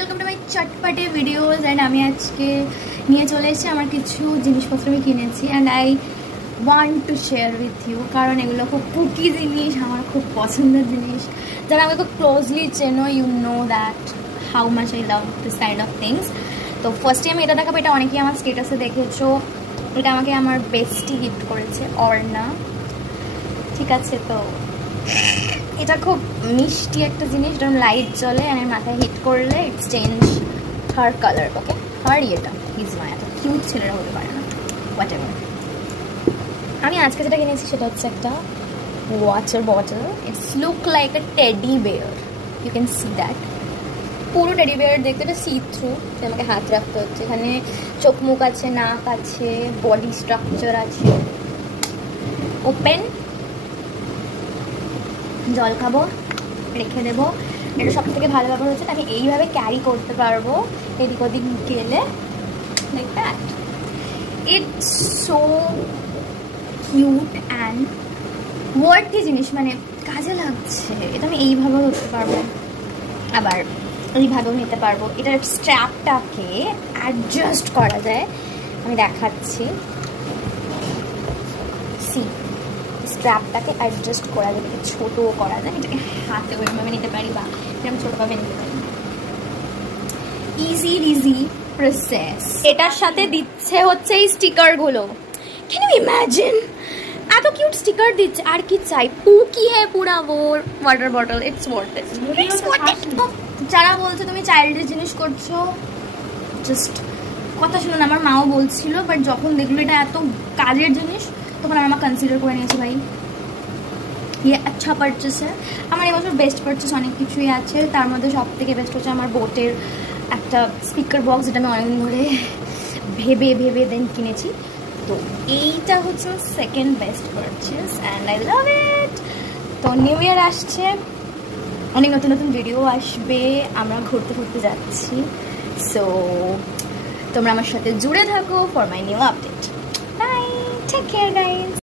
welcome to my Chatpate videos and আমি আজকে নিয়ে চলে এসেছি আমার কিছু জিনিসপত্র আমি কিনেছি and I want to share with you কারণ এগুলো খুব পুকি জিনিস আমার খুব পছন্দের জিনিস যারা আমাকে খুব ক্লোজলি চেনো you know that how much I love this kind of things তো ফার্স্টে আমি এটা দেখাবো এটা অনেকেই আমার স্ট্যাটাসে দেখেছো এটা আমাকে আমার বেস্টি গিফট করেছে অর্ণা ঠিক আছে তো এটা খুব মিষ্টি একটা জিনিস যখন লাইট জ্বলে আর মাথায় হিট করলে it's change her colour okay her এটা হিজ মাই এত কিউট ছেলেরা হতে পারে না হোয়াট এভার আমি আজকে যেটা কিনেছি সেটা হচ্ছে একটা water bottle it's look like a teddy bear you can see that পুরো টেডি বেয়ার দেখতে এটা সি থ্রু আমাকে হাত রাখতে হচ্ছে এখানে চোখ মুখ আছে নাক আছে বডি স্ট্রাকচার আছে ওপেন জল খাবো রেখে দেবো এটা সব থেকে ভালো ব্যাপার হচ্ছে আমি এইভাবে ক্যারি করতে পারবো এদিক ওদিক গেলে like that it's so cute and worthy জিনিস মানে কাজে লাগছে এটা আমি এইভাবেও ধরতে পারবো আবার এইভাবেও নিতে পারবো এটার স্ট্র্যাপটাকে অ্যাডজাস্ট করা যায় আমি দেখাচ্ছি সি স্ট্র্যাপটাকে অ্যাডজাস্ট করা যায় এটাকে ছোটো করা যায় এটাকে হাতে ওইভাবে নিতে পারি বা এরকম ছোটোভাবে নিতে পারি ইজি প্রসেস এটার সাথে দিচ্ছে হচ্ছে এই স্টিকারগুলো ক্যান ইউ ইম্যাজিন এত কিউট স্টিকার দিচ্ছে আর কি চাই পুকি হ্যাঁ পুরা water bottle it's worth it যারা বলছে তুমি চাইল্ডের জিনিস করছো জাস্ট কথা শুনো না আমার মাও বলছিল বাট যখন দেখলো এটা এত কাজের জিনিস তখন আমার কনসিডার করে নিয়েছি ভাই ইয়ে আচ্ছা পারচেস আমার এবছর বেস্ট পারচেস অনেক কিছুই আছে তার মধ্যে সব থেকে বেস্ট হচ্ছে আমার বোটের একটা স্পিকার বক্স যেটা আমি অনেকদিন ধরে ভেবে দেন কিনেছি তো এইটা হচ্ছে second best purchase and I love it তো নিউ ইয়ার আসছে অনেক নতুন নতুন ভিডিও আসবে আমরা ঘুরতে যাচ্ছি সো তোমরা আমার সাথে জুড়ে থাকো for my new update bye take care guys